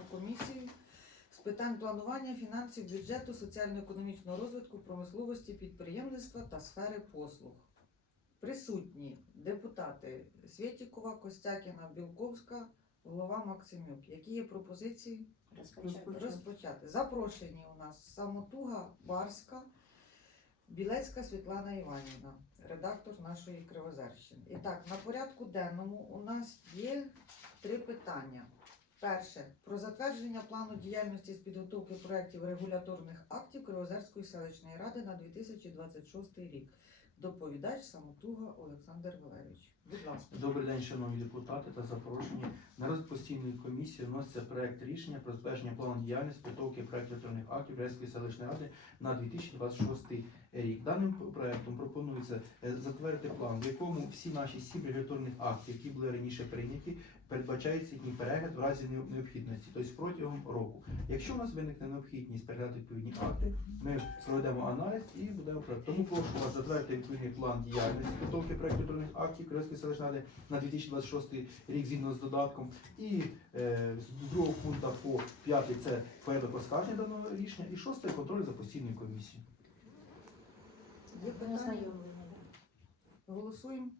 комісію з питань планування фінансів, бюджету, соціально-економічного розвитку, промисловості, підприємництва та сфери послуг. Присутні депутати Свєтікова, Костякіна, Білковська, голова Максимюк. Які є пропозиції? Розпочати. Розпочати. Запрошені у нас Самотуга Барська, Білецька Світлана Іванівна, редактор нашої Кривозерщини. І так, на порядку денному у нас є три питання. Перше про затвердження плану діяльності з підготовки проєктів регуляторних актів Кривозерської селищної ради на 2026 рік. Доповідач Самотуга Олександр Валерійович. Добрий день, шановні депутати та запрошені. На розгляд постійної комісії вноситься проект рішення про затвердження плану діяльності підготовки проєктів електронних актів Рейської селищної ради на 2026 рік. Даним проектом пропонується е, затвердити план, в якому всі наші сім регуляторних актів, які були раніше прийняті, передбачається їхній перегляд в разі необхідності, тобто протягом року. Якщо у нас виникне необхідність переглядати відповідні акти, ми проведемо аналіз і будемо проект. Тому прошу вас затвердити відповідний план діяльності підготовки проєктів електронних актів Кривської селищної ради на 2026 рік згідно з додатком. І е, з другого пункту по п'ятий це порядок оскарження даного рішення, і шостий контроль за постійною комісією. Є питання? Ознайомлення. Голосуємо.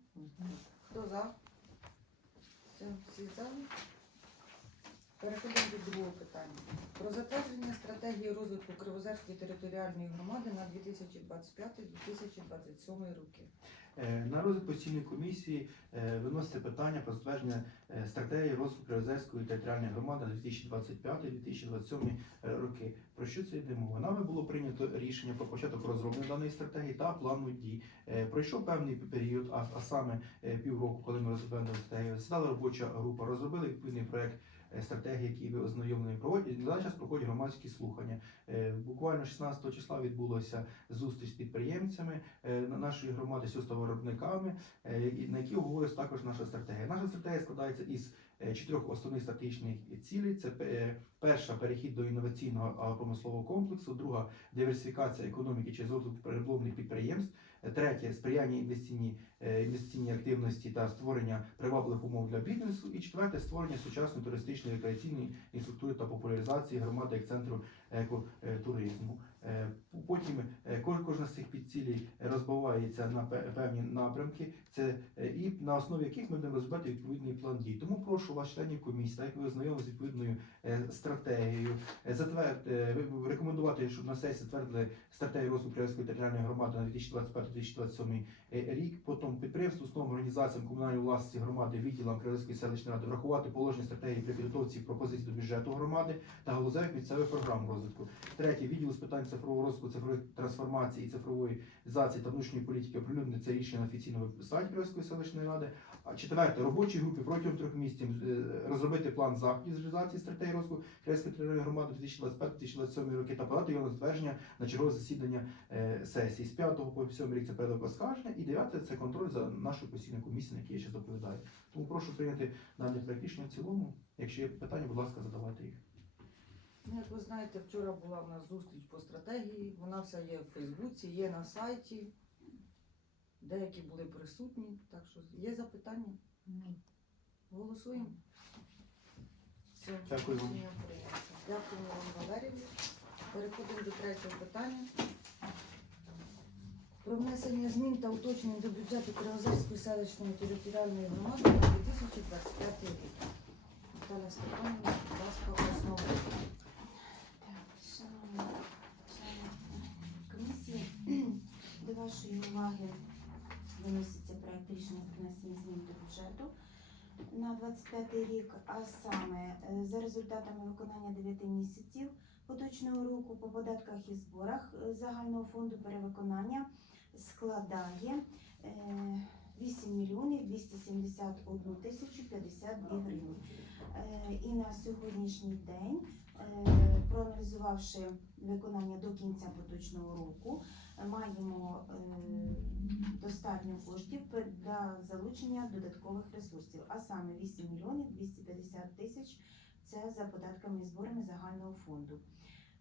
Хто за? Все, всі за? Переходимо до другого питання. Про затвердження стратегії розвитку Кривозерської територіальної громади на 2025-2027 роки. Е, На розгляд постійної комісії е, виноситься питання про затвердження е, стратегії розвитку Кривозерської територіальної громади на 2025-2027 роки. Про що це йде мова? Нами було прийнято рішення про початок розроблення даної стратегії та плану дій. Пройшов певний період, а, саме півроку, коли ми розробляли дану стратегію. Засідала робоча група, розробили відповідний проект стратегії, який ви ознайомлені проводять. На час проходять громадські слухання. Е, Буквально 16 числа відбулося зустріч з підприємцями е, нашої громади, з виробниками, е, на які обговорюється також наша стратегія. Наша стратегія складається із чотирьох основних стратегічних цілей. Це перша перехід до інноваційного агропромислового комплексу, друга диверсифікація економіки через розвиток переробних підприємств. Третє сприяння інвестиційній інвестиційній активності та створення привабливих умов для бізнесу. І четверте створення сучасної туристичної рекреаційної інфраструктури та популяризації громади як центру екотуризму. Е, Потім е, кожна з цих підцілей розбивається на певні напрямки, це е, і на основі яких ми будемо розробляти відповідний план дій. Тому прошу вас, членів комісії, так ви ознайомилися з відповідною е, стратегією, е, затвер- е, ви- рекомендувати, щоб на сесії затвердили стратегію розвитку територіальної громади на 2025-2027 е, рік. Потім підприємству, установам, організаціям комунальної власності громади, відділам Кривської селищної ради врахувати положення стратегії при підготовці пропозицій до бюджету громади та галузевих місцевих програм розвитку. Третє відділ з питань цифрового розвитку, цифрової трансформації і цифрової ізації та внутрішньої політики оприлюднити це рішення на офіційному сайті Кривської селищної ради. А четверте, робочій групі протягом трьох місяців е, розробити план заходів з реалізації стратегії розвитку Кривської територіальної громади 2025-2027 роки та подати його на затвердження на чергове засідання е, сесії. З 5 по 7 рік це порядок оскарження, і 9 це контроль за нашою постійною комісією, на якій я ще доповідаю. Тому прошу прийняти даний проект рішення в цілому. Якщо є питання, будь ласка, задавайте їх. Ну, Як ви знаєте, вчора була в нас зустріч по стратегії. Вона вся є в Фейсбуці, є на сайті. Деякі були присутні. Так що є запитання? Ні. Голосуємо. Все, Дякую вам. Дякую вам, Валерію. Переходимо до третього питання. Про внесення змін та уточнень до бюджету Кривозерської селищної територіальної громади на 2025 рік. Наталя Степанівна, будь ласка, основа. До вашої уваги виноситься проект рішення про внесення змін до бюджету на 25 рік, а саме е, за результатами виконання 9 місяців поточного року по податках і зборах е, загального фонду перевиконання складає е, 8 мільйонів 271 тисячу 52 гривні. Е, І на сьогоднішній день Е, проаналізувавши виконання до кінця поточного року, е, маємо е, достатньо коштів для залучення додаткових ресурсів, а саме 8 мільйонів 250 тисяч це за податками і зборами загального фонду.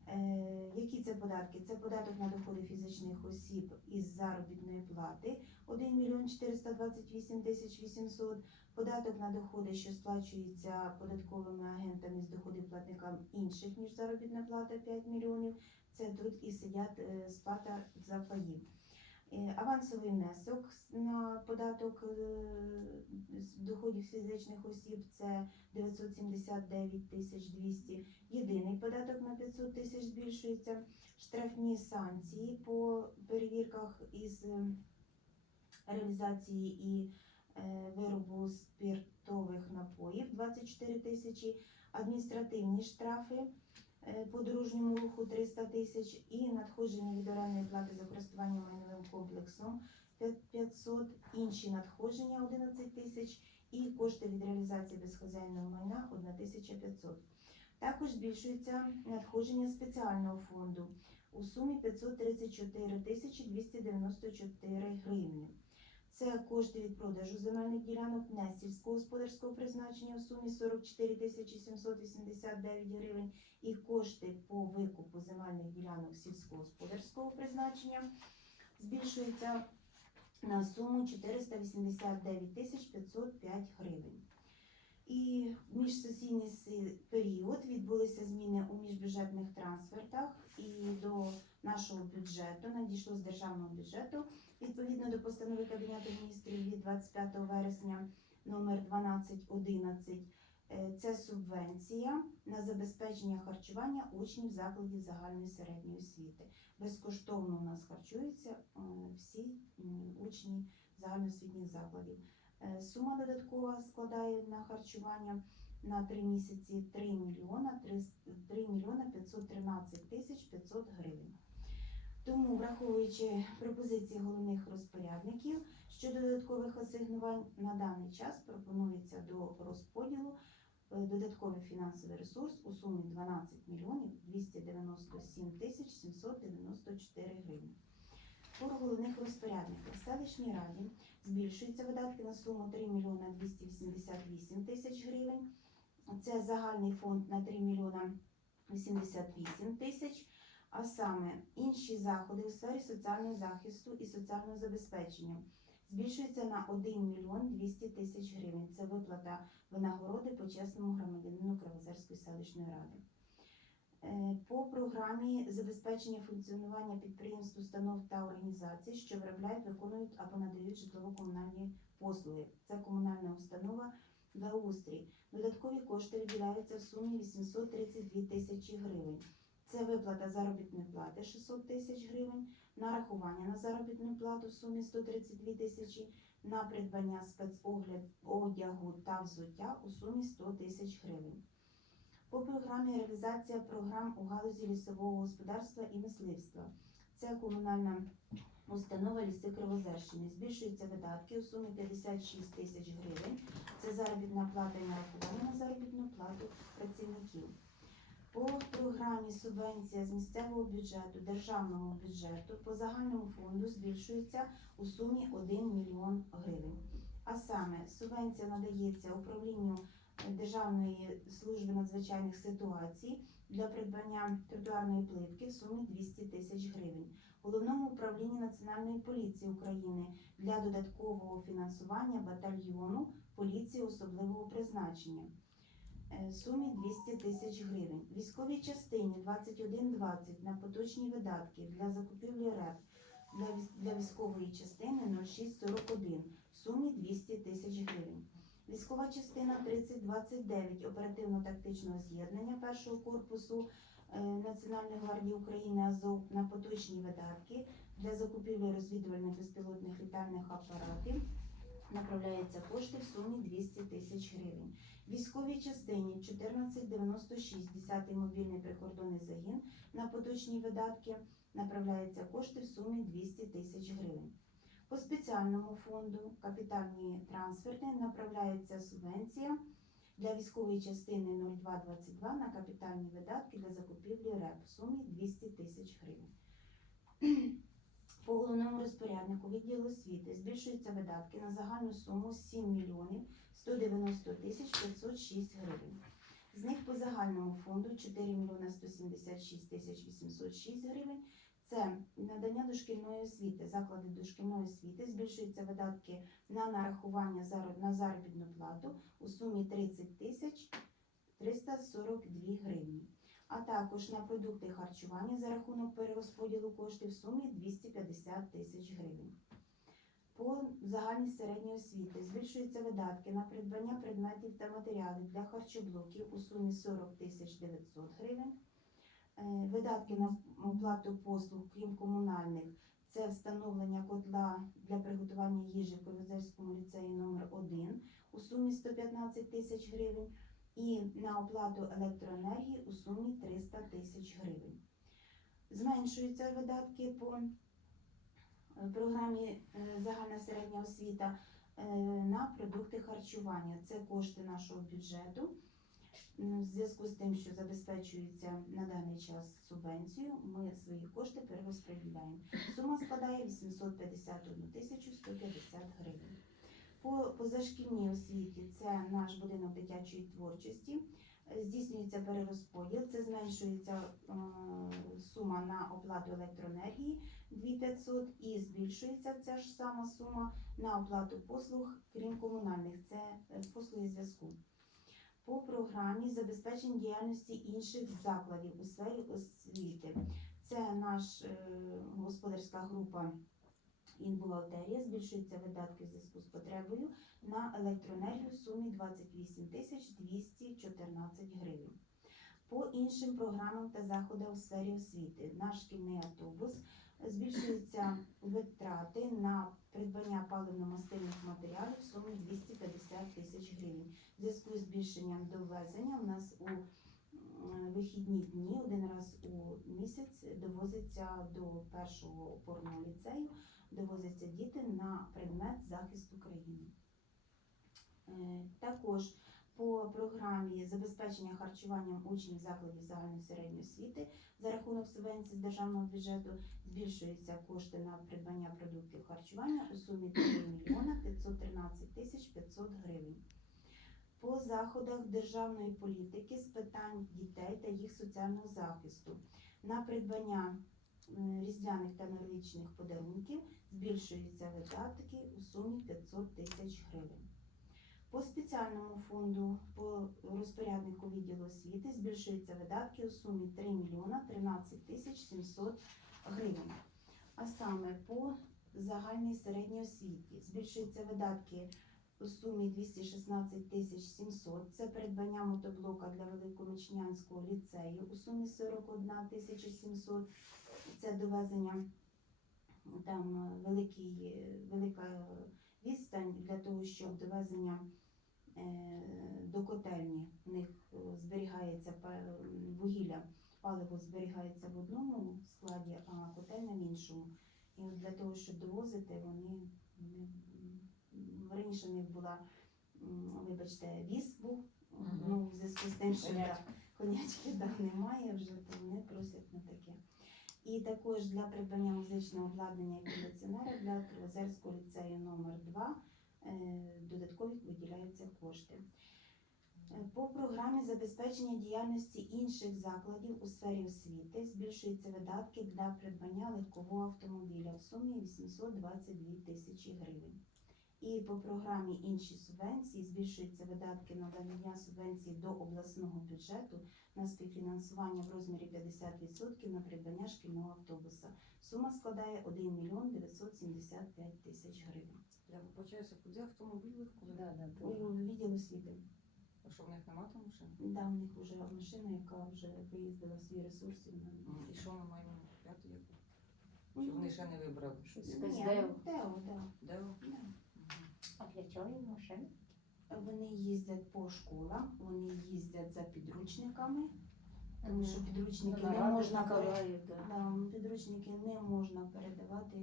Е, Які це податки? Це податок на доходи фізичних осіб із заробітної плати 1 мільйон 428 тисяч 800, податок на доходи, що сплачується податковими агентами з доходів платникам інших, ніж заробітна плата 5 мільйонів. Це і сидять е, сплата за паїв. Е, Авансовий внесок на податок е, з доходів фізичних осіб це 979 тисяч 200. Єдиний податок на 500 тисяч збільшується. Штрафні санкції по перевірках із реалізації і виробу спиртових напоїв 24 тисячі, адміністративні штрафи по дорожньому руху 300 тисяч і надходження від орендної плати за користування майновим комплексом 500, інші надходження 11 тисяч і кошти від реалізації безхозяйного майна 1500. Також збільшується надходження спеціального фонду у сумі 534 тисячі 294 гривні. Це кошти від продажу земельних ділянок не сільськогосподарського призначення у сумі 44 тисячі 789 гривень і кошти по викупу земельних ділянок сільськогосподарського призначення збільшується на суму 489 тисяч 505 гривень. І в міжсесійний період відбулися зміни у міжбюджетних трансфертах і до нашого бюджету надійшло з державного бюджету відповідно до постанови Кабінету міністрів від 25 вересня номер 1211. Е, Це субвенція на забезпечення харчування учнів закладів загальної середньої освіти. Безкоштовно у нас харчуються е, всі учні загальноосвітніх закладів. Е, Сума додаткова складає на харчування на три місяці 3 мільйона 3 мільйона 513 тисяч 500 гривень. Тому, враховуючи пропозиції головних розпорядників щодо додаткових асигнувань, на даний час пропонується до розподілу е, додатковий фінансовий ресурс у сумі 12 мільйонів 297 тисяч 794 гривні. По головних розпорядників в селищній раді збільшуються видатки на суму 3 мільйона 288 тисяч гривень. Це загальний фонд на 3 мільйона 88 тисяч, а саме інші заходи у сфері соціального захисту і соціального забезпечення збільшується на 1 мільйон 200 тисяч гривень. Це виплата винагороди почесному громадянину Кривозерської селищної ради. Е, По програмі забезпечення функціонування підприємств, установ та організацій, що виробляють, виконують або надають житлово-комунальні послуги. Це комунальна установа «Благоустрій». Додаткові кошти виділяються в сумі 832 тисячі гривень. Це виплата заробітної плати 600 тисяч гривень, нарахування на заробітну плату в сумі 132 тисячі, на придбання спецогляд одягу та взуття у сумі 100 тисяч гривень. По програмі реалізація програм у галузі лісового господарства і мисливства. Це комунальна установа ліси Кривозерщини. Збільшуються видатки у сумі 56 тисяч гривень. Це заробітна плата і нарахування на заробітну плату працівників. По програмі субвенція з місцевого бюджету, державного бюджету по загальному фонду збільшується у сумі 1 мільйон гривень. А саме субвенція надається управлінню е, Державної служби надзвичайних ситуацій для придбання тротуарної плитки в сумі 200 тисяч гривень. Головному управлінню Національної поліції України для додаткового фінансування батальйону поліції особливого призначення сумі 200 тисяч гривень. Військовій частині 2120 на поточні видатки для закупівлі РЕП для, військової частини 0641 в сумі 200 тисяч гривень. Військова частина 3029 оперативно-тактичного з'єднання першого корпусу е, Національної гвардії України Азов на поточні видатки для закупівлі розвідувальних безпілотних літальних апаратів направляються кошти в сумі 200 тисяч гривень. Військовій частині 1496 10 мобільний прикордонний загін на поточні видатки направляються кошти в сумі 200 тисяч гривень. По спеціальному фонду капітальні трансферти направляється субвенція для військової частини 0222 на капітальні видатки для закупівлі РЕП в сумі 200 тисяч гривень. По головному розпоряднику відділу освіти збільшуються видатки на загальну суму 7 мільйонів 190 тисяч 506 гривень. З них по загальному фонду 4 мільйона 176 тисяч 806 гривень. Це надання дошкільної освіти, заклади дошкільної освіти збільшуються видатки на нарахування на заробітну плату у сумі 30 тисяч 342 гривні. А також на продукти харчування за рахунок перерозподілу коштів в сумі 250 тисяч гривень. Загальній середньої освіти збільшуються видатки на придбання предметів та матеріалів для харчоблоків у сумі 40 тисяч 900 гривень. Е, Видатки на оплату послуг, крім комунальних, це встановлення котла для приготування їжі в Ковізерському ліцеї номер 1 у сумі 115 тисяч гривень і на оплату електроенергії у сумі 300 тисяч гривень. Зменшуються видатки по е, програмі е, загальна середня освіта е, на продукти харчування. Це кошти нашого бюджету. В зв'язку з тим, що забезпечується на даний час субвенцію, ми свої кошти перерозподіляємо. Сума складає 851 тисячу 150 гривень. По позашкільній освіті це наш будинок дитячої творчості. Здійснюється перерозподіл, це зменшується е, сума на оплату електроенергії 2500 і збільшується ця ж сама сума на оплату послуг, крім комунальних, це е, послуги зв'язку. По програмі забезпечення діяльності інших закладів у сфері освіти. Це наш е, господарська група інбухгалтерія, збільшуються видатки в зв'язку з потребою на електроенергію в сумі 28 тисяч 214 гривень. По іншим програмам та заходам у сфері освіти наш шкільний автобус збільшуються витрати на придбання паливно-мастильних матеріалів в сумі 250 тисяч гривень. В зв'язку з збільшенням довезення у нас у вихідні дні один раз у місяць довозиться до першого опорного ліцею, довозяться діти на предмет захист України. Е, Також по програмі забезпечення харчуванням учнів закладів загальної середньої освіти за рахунок субвенцій з державного бюджету збільшуються кошти на придбання продуктів харчування у сумі 3 мільйона 513 тисяч 500 гривень. По заходах державної політики з питань дітей та їх соціального захисту на придбання різдвяних та новорічних подарунків збільшуються видатки у сумі 500 тисяч гривень. По спеціальному фонду по розпоряднику відділу освіти збільшуються видатки у сумі 3 мільйона 13 тисяч 700 гривень. А саме по загальній середній освіті збільшуються видатки у сумі 216 тисяч 700. Це придбання мотоблока для Великомічнянського ліцею у сумі 41 тисяча 700. Це довезення там е, великий, е, велика відстань для того, щоб довезення е, до котельні. У них зберігається вугілля, паливо зберігається в одному складі, а котельня в іншому. І для того, щоб довозити, вони, раніше в них була, вибачте, віз був. Ну, в зв'язку з тим, що да, Конячки. да, немає вже, то вони просять на таке. І також для придбання музичного обладнання і кондиціонера для Кривозерського ліцею номер 2 е, додаткові виділяються кошти. Е, По програмі забезпечення діяльності інших закладів у сфері освіти збільшуються видатки для придбання легкового автомобіля в сумі 822 тисячі гривень. І по програмі інші субвенції збільшуються видатки на надання субвенції до обласного бюджету на співфінансування в розмірі 50% на придбання шкільного автобуса. Сума складає 1 мільйон 975 тисяч гривень. Я вибачаюся, куди автомобіль легковий? Да, да, У відділ освіти. А що в них нема там машин? Да, у них вже машина, яка вже виїздила свій ресурс. і вона- І що ми маємо купляти яку? Ну, Чи вони ще не вибрали? Щось Ні, део. Тео, да. Де? ви? Да. А для чого їм машина? Вони їздять по школам, вони їздять за підручниками, тому що підручники не можна пере- підручники не можна передавати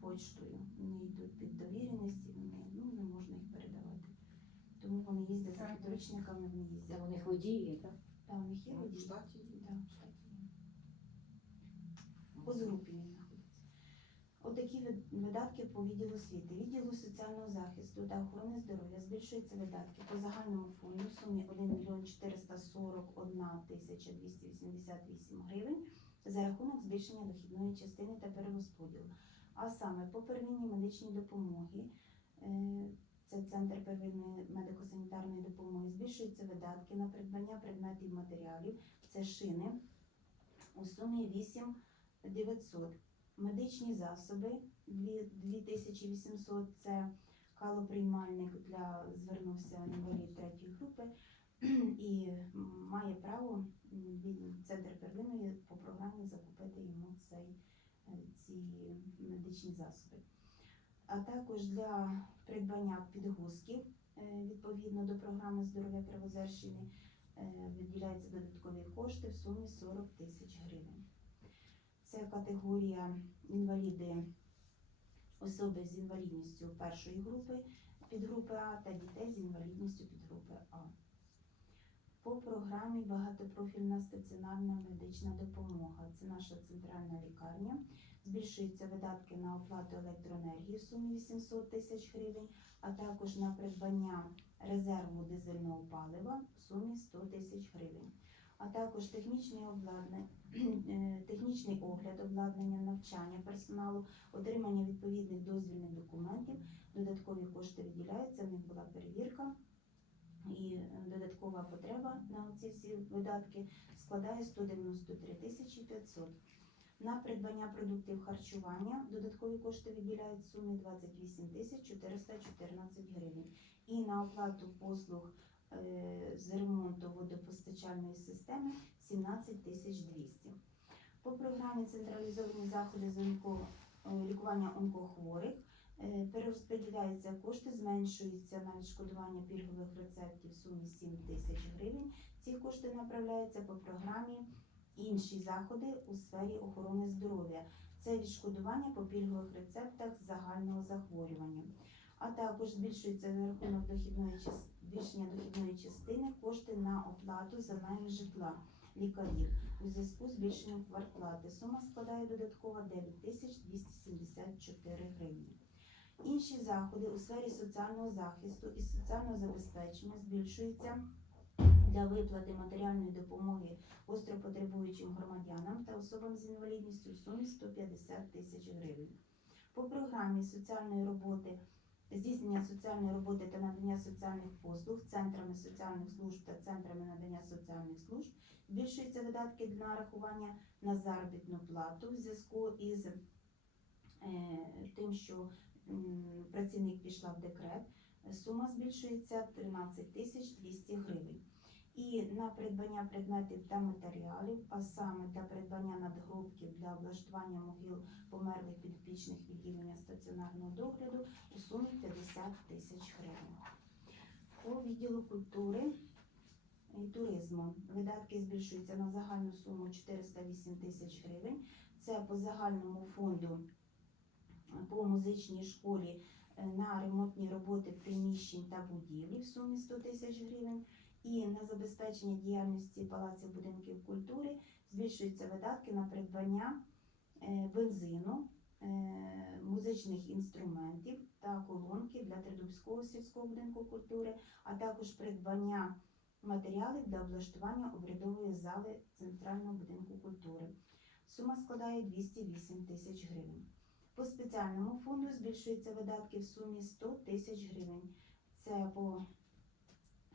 почтою. Вони йдуть під довіреність, вони ну, не можна їх передавати. Тому вони їздять за підручниками, вони їздять. у них водії, так? Та, у них є Ну, в штаті. Да, в штаті є. По групі. Отакі ви- видатки по відділу освіти. Відділу соціального захисту та охорони здоров'я збільшуються видатки по загальному фонду в сумі 1 мільйон 441 тисяча 288 гривень за рахунок збільшення дохідної частини та перерозподілу. А саме по первинній медичній допомоги е, це центр первинної медико-санітарної допомоги. Збільшуються видатки на придбання предметів матеріалів. Це шини у сумі 8 900. Медичні засоби 2800 – це калоприймальник для звернувся інвалід третьої групи і має право центр первинної по програмі закупити йому цей, ці медичні засоби. А також для придбання підгузків е, відповідно до програми здоров'я Кривозерщини е, виділяються додаткові кошти в сумі 40 тисяч гривень. Це категорія інваліди, особи з інвалідністю першої групи підгрупи А та дітей з інвалідністю підгрупи А. По програмі багатопрофільна стаціонарна медична допомога. Це наша центральна лікарня. Збільшуються видатки на оплату електроенергії в сумі 800 тисяч гривень, а також на придбання резерву дизельного палива в сумі 100 тисяч гривень. А також технічний обладнання, технічний огляд обладнання, навчання персоналу, отримання відповідних дозвільних документів. Додаткові кошти виділяються. В них була перевірка і додаткова потреба на ці всі видатки складає 193 тисячі 500. На придбання продуктів харчування додаткові кошти виділяють сумі 28 тисяч 414 гривень. І на оплату послуг е, з ремонту водопостачальної системи 17 тисяч 200. По програмі централізовані заходи з онко, е, лікування онкохворих е, перерозподіляються кошти, зменшується на відшкодування пільгових рецептів в сумі 7 тисяч гривень. Ці кошти направляються по програмі інші заходи у сфері охорони здоров'я. Це відшкодування по пільгових рецептах загального захворювання. А також збільшується за рахунок дохідної збільшення дохідної частини кошти на оплату за найм житла лікарів у зв'язку з збільшенням квартплати. Сума складає додатково 9 274 гривні. Інші заходи у сфері соціального захисту і соціального забезпечення збільшуються для виплати матеріальної допомоги гостропотребуючим громадянам та особам з інвалідністю в сумі 150 тисяч гривень. По програмі соціальної роботи здійснення соціальної роботи та надання соціальних послуг центрами соціальних служб та центрами надання соціальних служб збільшуються видатки на нарахування на заробітну плату в зв'язку із е, тим, що працівник пішла в декрет. Сума збільшується 13 тисяч 200 гривень. І на придбання предметів та матеріалів, а саме для придбання надгробків для облаштування могил померлих підопічних відділення стаціонарного догляду у сумі 50 тисяч гривень. По відділу культури туризму видатки збільшуються на загальну суму 408 тисяч гривень. Це по загальному фонду е, по музичній школі е, на ремонтні роботи приміщень та будівлі в сумі 100 тисяч гривень. І на забезпечення діяльності палаців будинків культури збільшуються видатки на придбання е, бензину, музичних інструментів та колонки для Тридубського сільського будинку культури, а також придбання матеріалів для облаштування обрядової зали Центрального будинку культури. Сума складає 208 тисяч гривень. По спеціальному фонду збільшуються видатки в сумі 100 тисяч гривень. Це по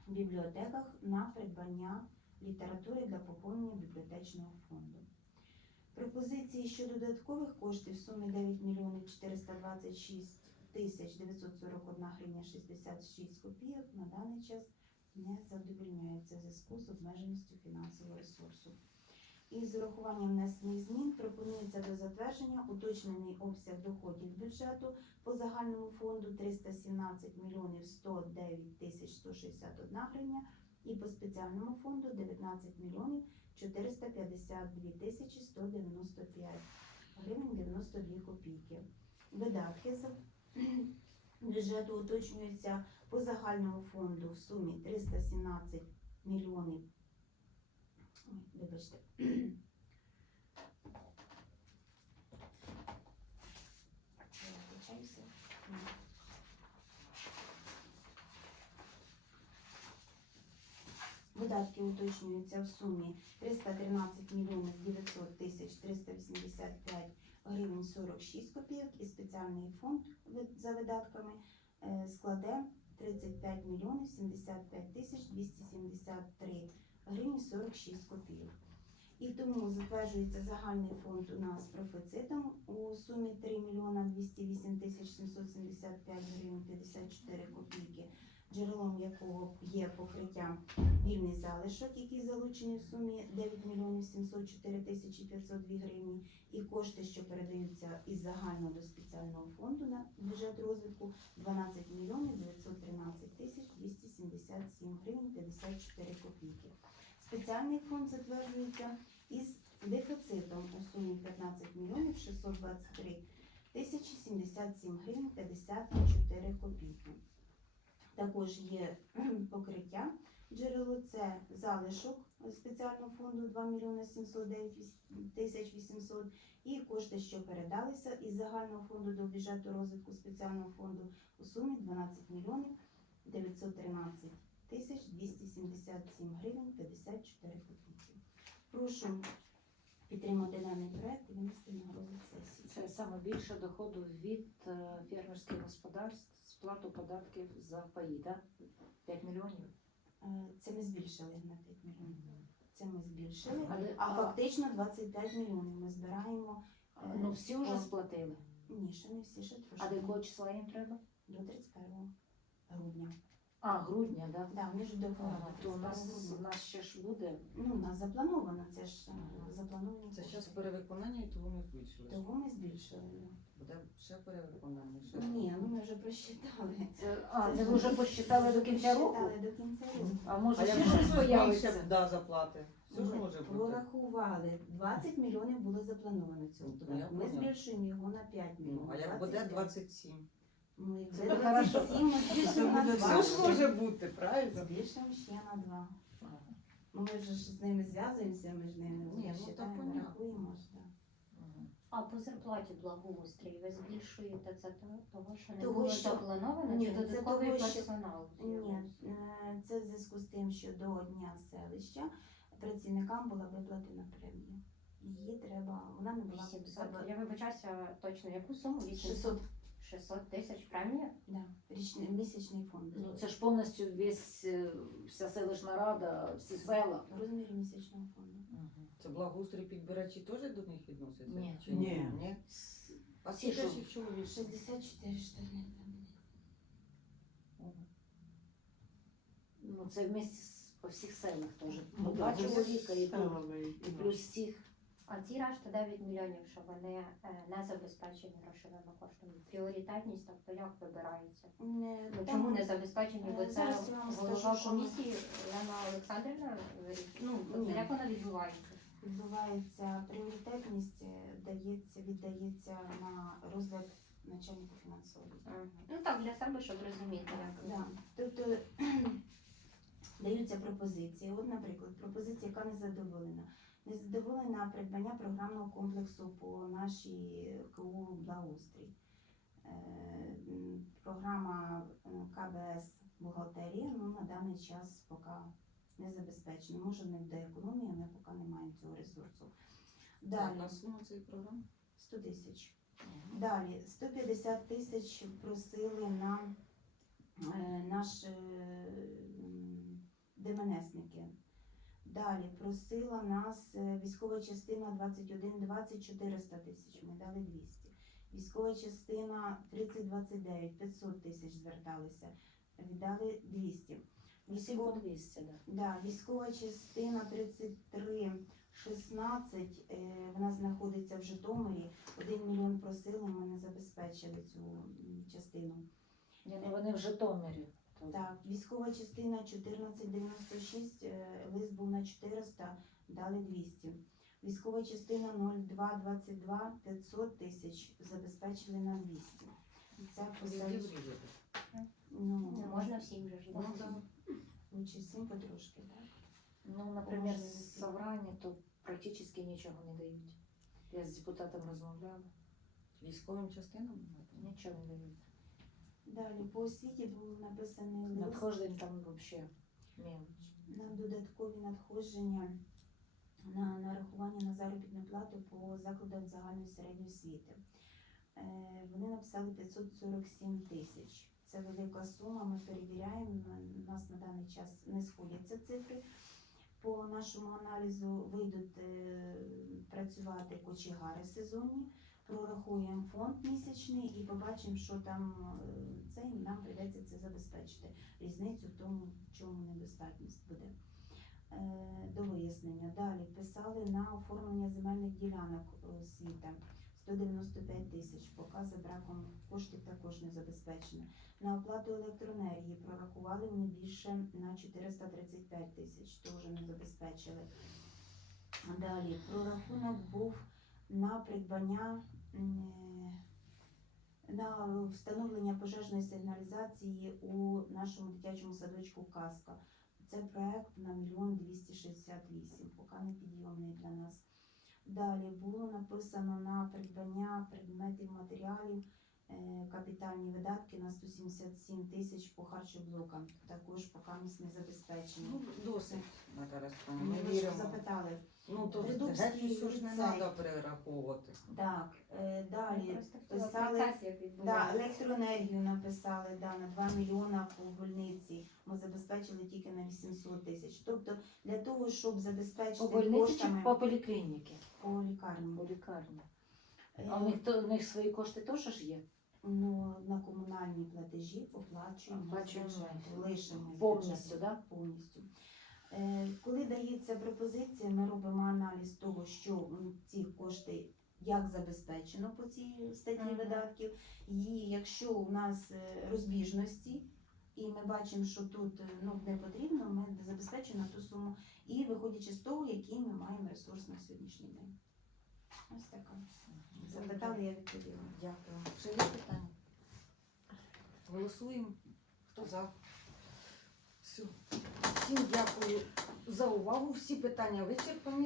бібліотеках на придбання літератури для поповнення бібліотечного фонду. Пропозиції щодо додаткових коштів в сумі 9 мільйонів 426 тисяч 941 гривня 66 копійок на даний час не задовільняються в зв'язку з обмеженістю фінансового ресурсу. І з урахуванням внесених змін пропонується до затвердження уточнений обсяг доходів бюджету по загальному фонду 317 мільйонів 109 тисяч 161 гривня і по спеціальному фонду 19 мільйонів 452 тисячі 195 гривень 92 копійки. Видатки з бюджету уточнюються по загальному фонду в сумі 317 мільйонів. Вибачте. Видатки уточнюються в сумі 313 мільйонів 900 тисяч 385 гривень 46 копійок і спеціальний фонд за видатками е, складе 35 мільйонів 75 тисяч 273 гривні 46 копійок. І тому затверджується загальний фонд у нас профіцитом у сумі 3 мільйона 208 тисяч 775 гривень 54 копійки, джерелом якого є покриття вільний залишок, який залучений в сумі 9 мільйонів 704 тисячі 502 гривні, і кошти, що передаються із загального до спеціального фонду на бюджет розвитку 12 мільйонів 913 тисяч 277 гривень 54 копійки. Спеціальний фонд затверджується із дефіцитом у сумі 15 мільйонів 623 тисячі 77 гривень 54 копійки. Також є покриття джерело це залишок спеціального фонду 2 мільйони 709 тисяч 800 і кошти, що передалися із загального фонду до бюджету розвитку спеціального фонду у сумі 12 мільйонів 913 тисяч 277 гривень 54 копійки. Прошу підтримати даний проект і винести на розгляд сесії. Це саме більше доходу від е, фермерських господарств, сплату податків за паї, так? 5 мільйонів. Е, Це ми збільшили на 5 мільйонів. Це ми збільшили. Але, А фактично 25 мільйонів ми збираємо. е, ну всі вже сплатили. Ні, ще не всі, ще трошки. А до якого числа їм треба? До 31 грудня. А, грудня? Да, вони ж до Ага, то у нас, у нас ще ж буде. Ну, у нас заплановано, це ж е, заплановані Це кошти. зараз перевиконання і того ми збільшили. Того ми збільшили. Буде ще перевиконання. Ще. Ні, ну ми вже просчитали. Це, а, це ви вже посчитали до кінця року? Просчитали до кінця року. А може А ще якщо щось появиться? да, заплати, все ж Ми може бути. Прорахували. 20 мільйонів було заплановано цього Ну, я Ми поняла. збільшуємо його на 5 Ну, мільйонів. а як буде 25. 27? Ну, Це буде хорошо. 27, ми збільшимо на Все 2. ж може бути, правильно? Збільшимо ще на 2. Ну, ми ж з ними зв'язуємося, ми ж ними Ні, ну, то считаємо, понятно. рахуємо. ж, да. А по зарплаті благоустрій ви збільшуєте це то- того, що не Того, було що- заплановано, Ні, чи це додатковий того, що- персонал? Ні, е, це в зв'язку з тим, що до дня селища працівникам була виплатена премія. Її треба, вона не була 800. Я вибачаюся точно, яку суму? 800? 600, 600 тисяч премія? да, річний місячний фонд. Ну це ж повністю весь, е, вся селищна рада, всі села. в розмірі місячного фонду. Мгм. Це благоустрій підбирачі теж до них відноситься? Ні. Чи Ні. Ні? А Всі, скільки що- ж їх чоловік? 64 штани. Ну це вместе з- по всіх селах теж. Ну, По два чоловіка і, і плюс всіх. А ці решта 9 мільйонів, що вони е, не забезпечені грошовими коштами. Пріоритетність, тобто як вибирається? Не, Ну, чому не забезпечені? Бо е, це голова комісії Олена Олександрівна. Ну, Ні. як вона відбувається? відбувається пріоритетність, е, дається, віддається на розгляд начальника фінансового. Ну так, для себе, щоб розуміти, як. Да. Тобто даються пропозиції. От, наприклад, пропозиція, яка не задоволена. Не задоволена придбання програмного комплексу по нашій КУ Благоустрій. Е, Програма е, КБС бухгалтерія ну, на даний час поки не забезпечена. Може, не до економії, ми поки не маємо цього ресурсу. Далі Яка сума цієї програми? 100 тисяч. Далі 150 тисяч просили на е, наш е, м, ДМНСники. Далі просила нас е, військова частина 2120 400 тисяч. Ми дали 200. Військова частина 3029 500 тисяч зверталися. Віддали 200. Військова по 200, да. Да, військова частина 3316, е, вона знаходиться в Житомирі. Один мільйон просили, ми не забезпечили цю частину. Ну вони в Житомирі. То Так, військова частина 1496, е, лист був на 400, дали 200. Військова частина 0222 500 тисяч забезпечили на 200. Це посадить, ну, можна всім же ж. Ну, лучше всім потрошки, так? Ну, наприклад, з Саврані то практично нічого не дають. Я з депутатом розмовляла, Військовим частинам? нічого не дають. Далі по освіті був написаний лист. Надходжень там взагалі на додаткові надходження на нарахування на заробітну плату по закладах загальної середньої освіти. Е, Вони написали 547 тисяч. Це велика сума. Ми перевіряємо. У нас на даний час не сходяться цифри. По нашому аналізу вийдуть е, працювати кочегари сезонні, прорахуємо фонд місячний і побачимо, що там е, це і нам прийдеться це забезпечити. Різницю в тому, в чому недостатність буде. Е, До вияснення. Далі писали на оформлення земельних ділянок е, освіта 195 тисяч. Поки за браком коштів також не забезпечено. На оплату електроенергії прорахували вони більше на 435 тисяч, теж не забезпечили. Далі прорахунок був на придбання е, на встановлення пожежної сигналізації у нашому дитячому садочку Казка. Це проект на мільйон 268, поки не підйомний для нас. Далі було написано на придбання предметів матеріалів е, капітальні видатки на 177 тисяч по харчоблокам. Також поки не забезпечені. Ну, досить, Ну, ми ви ж запитали. Ну, то все ж не треба перераховувати. Так, е, далі. Просто писали- Да, електроенергію написали да, на 2 мільйона по больниці. Ми забезпечили тільки на 800 тисяч. Тобто для того, щоб забезпечити По больниці чи по поліклініки? по лікарні. По лікарні. Е, А у них, то, у них свої кошти теж є? Ну, на комунальні платежі оплачуємо Оплачуємо бюджету, лишимо з Повністю, бюджету. да? повністю. Е, Коли дається пропозиція, ми робимо аналіз того, що м, ці кошти як забезпечено по цій статті Мгм. видатків, і якщо у нас е, розбіжності, і ми бачимо, що тут е, ну, не потрібно, ми забезпечуємо ту суму, і виходячи з того, який ми маємо ресурс на сьогоднішній день. Ось така. Запитали, я відповіла. Дякую. Ще є питання? Голосуємо. Хто за? Все. Всім дякую за увагу. Всі питання вичерпані.